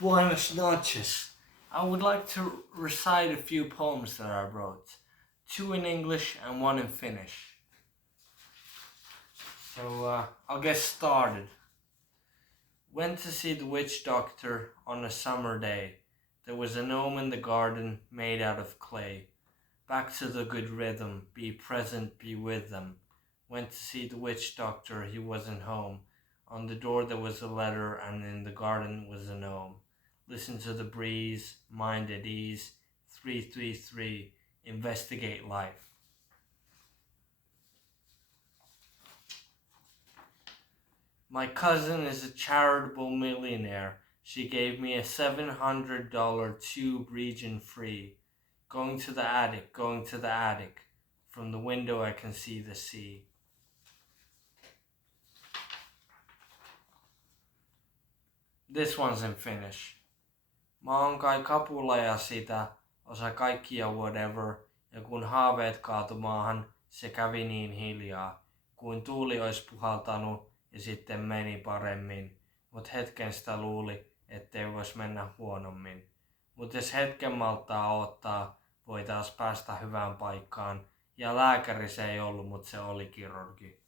Buenas noches. I would like to recite a few poems that I wrote. 2 in English and 1 in Finnish. So I'll get started. Went to see the witch doctor on a summer day. There was a gnome in the garden made out of clay. Back to the good rhythm, be present, be with them. Went to see the witch doctor, he wasn't home. On the door there was a letter, and in the garden was a gnome. Listen to the breeze, mind at ease. 333, investigate life. My cousin is a charitable millionaire. She gave me a $700 tube region free. Going to the attic, going to the attic. From the window I can see the sea. This one's in Finnish. Mä oon kai kapula ja sitä, osa kaikkia whatever, ja kun haaveet kaatu maahan, se kävi niin hiljaa, kuin tuuli ois puhaltanut ja sitten meni paremmin, mut hetken sitä luuli, ettei vois mennä huonommin. Mut jos hetken malttaa odottaa, voi taas päästä hyvään paikkaan, ja lääkäri se ei ollut, mut se oli kirurgi.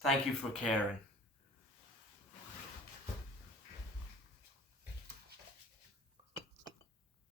Thank you for caring.